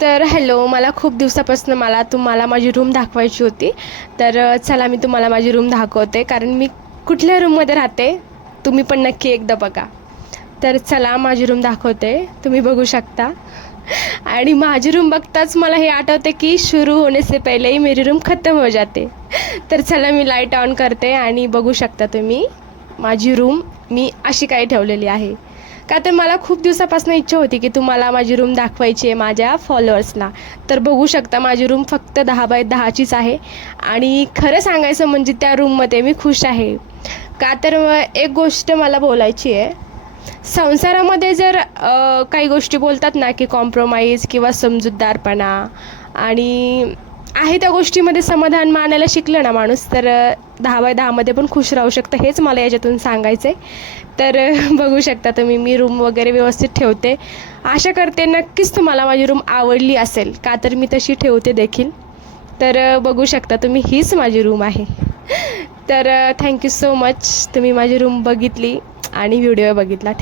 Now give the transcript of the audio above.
तर हॅलो, मला खूप दिवसापासून तुम्हाला माझी रूम दाखवायची होती. तर चला मी तुम्हाला माझी रूम दाखवते, कारण मी कुठल्या रूममध्ये राहते तुम्ही पण नक्की एकदा बघा. तर चला माझी रूम दाखवते, तुम्ही बघू शकता. आणि माझी रूम बघताच मला हे आठवते की शुरू होने से पहले ही मेरी रूम खत्म हो जाते. तर चला मी लाईट ऑन करते आणि बघू शकता तुम्ही माझी रूम मी अशी काही ठेवलेली आहे. का तर मला खूप दिवसापासून इच्छा होती की तुम्हाला माझी रूम दाखवायची आहे माझ्या फॉलोअर्सला. तर बघू शकता माझी रूम फक्त 10x10चीच आहे आणि खरं सांगायचं म्हणजे त्या रूममध्ये मी खुश आहे. का तर एक गोष्ट मला बोलायची आहे. संसारामध्ये जर काही गोष्टी बोलतात ना की कॉम्प्रोमाइज किंवा समजूतदारपणा आणि आहे त्या गोष्टीमध्ये समाधान मानायला शिकलं ना माणूस, तर 10x10मध्ये पण खुश राहू शकतं. हेच मला याच्यातून सांगायचं आहे. तर बघू शकता तुम्ही मी रूम वगैरे व्यवस्थित ठेवते. आशा करते नक्कीच तुम्हाला माझी रूम आवडली असेल, का तर मी तशी ठेवते देखील. तर बघू शकता तुम्ही हीच माझी रूम आहे. तर थँक्यू सो मच, तुम्ही माझी रूम बघितली आणि व्हिडिओ बघितला.